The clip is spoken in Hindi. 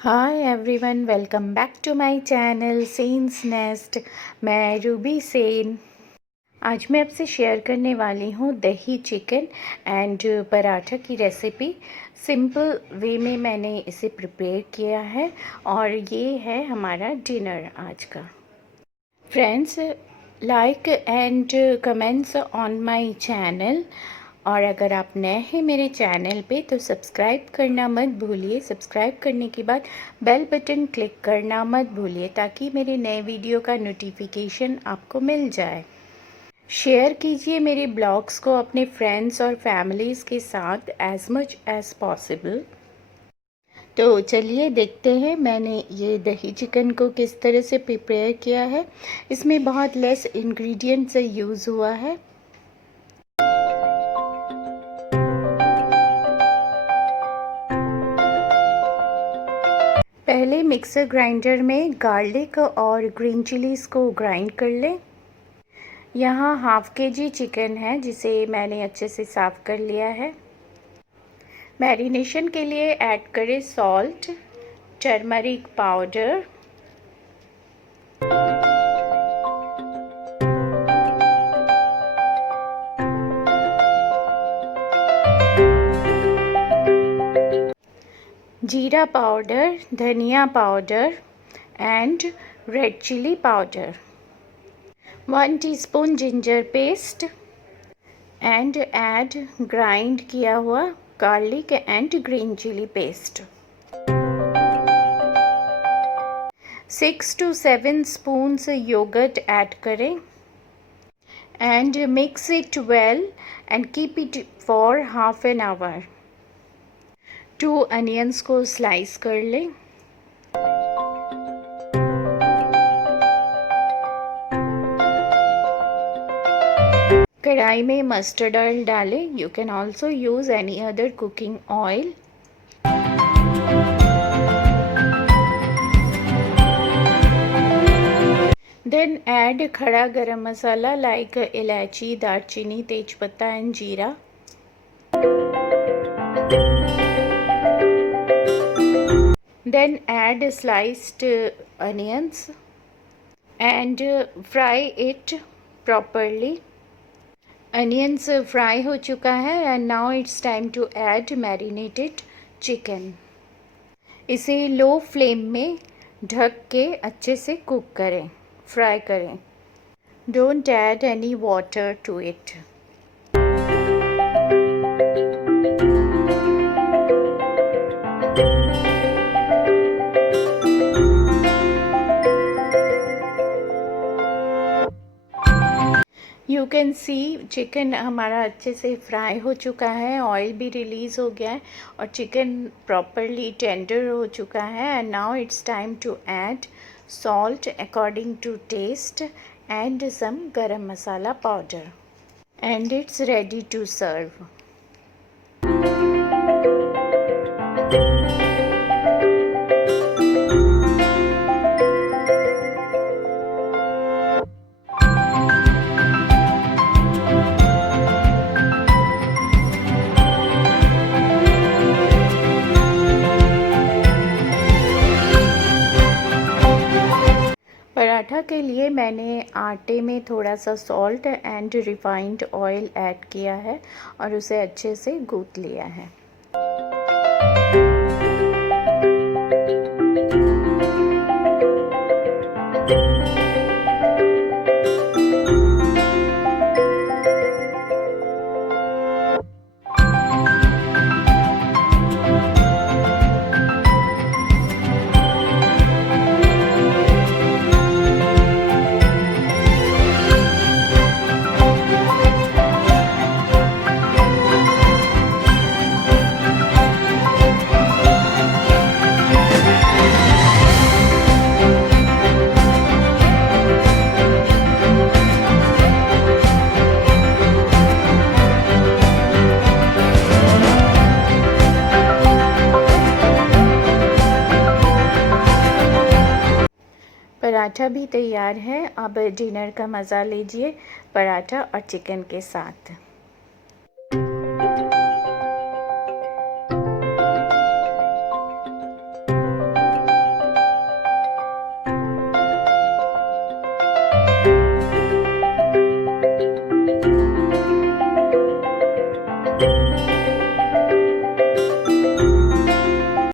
Hi everyone, welcome back to my channel sense nest. मैं रूबी सेन। आज मैं आपसे शेयर करने वाली हूँ दही चिकन एंड पराठा की रेसिपी। सिंपल वे में मैंने इसे प्रिपेयर किया है और ये है हमारा डिनर आज का। Friends, like and comments on my channel. और अगर आप नए हैं मेरे चैनल पे तो सब्सक्राइब करना मत भूलिए। सब्सक्राइब करने के बाद बेल बटन क्लिक करना मत भूलिए ताकि मेरे नए वीडियो का नोटिफिकेशन आपको मिल जाए। शेयर कीजिए मेरे ब्लॉग्स को अपने फ्रेंड्स और फैमिलीज़ के साथ एज मच एज़ पॉसिबल। तो चलिए देखते हैं मैंने ये दही चिकन को किस तरह से प्रिपेयर किया है। इसमें बहुत लेस इंग्रेडिएंट्स यूज़ हुआ है। पहले मिक्सर ग्राइंडर में गार्लिक और ग्रीन चिलीज़ को ग्राइंड कर लें। यहाँ हाफ़ kg चिकन है जिसे मैंने अच्छे से साफ़ कर लिया है। मैरिनेशन के लिए ऐड करें सॉल्ट, टर्मरिक पाउडर, जीरा पाउडर, धनिया powder and red chilli powder, 1 teaspoon ginger paste and add grind किया हुआ garlic and green chilli paste. 6 to 7 spoons yogurt add करें and mix it well and keep it for half an hour. 2 onions को स्लाइस कर लें। कढ़ाई में मस्टर्ड ऑयल डालें। You can also use any other cooking oil. Then add खड़ा गरम मसाला लाइक इलायची, दालचीनी, तेजपत्ता एंड जीरा। Then add sliced onions and fry it properly. Onions fry हो चुका है and now it's time to add marinated chicken. इसे लो फ्लेम में ढक के अच्छे से कुक करें, फ्राई करें. Don't add any water to it. You can see chicken हमारा अच्छे से फ्राई हो चुका है, ऑयल भी रिलीज़ हो गया है और चिकन प्रॉपरली टेंडर हो चुका है. And now it's time to add salt according to taste and some garam masala powder and it's ready to serve. Paratha के लिए मैंने आटे में थोड़ा सा salt and refined oil add किया है और उसे अच्छे से गूंथ लिया है. पराठा भी तैयार है. अब डिनर का मज़ा लीजिए पराठा और चिकन के साथ.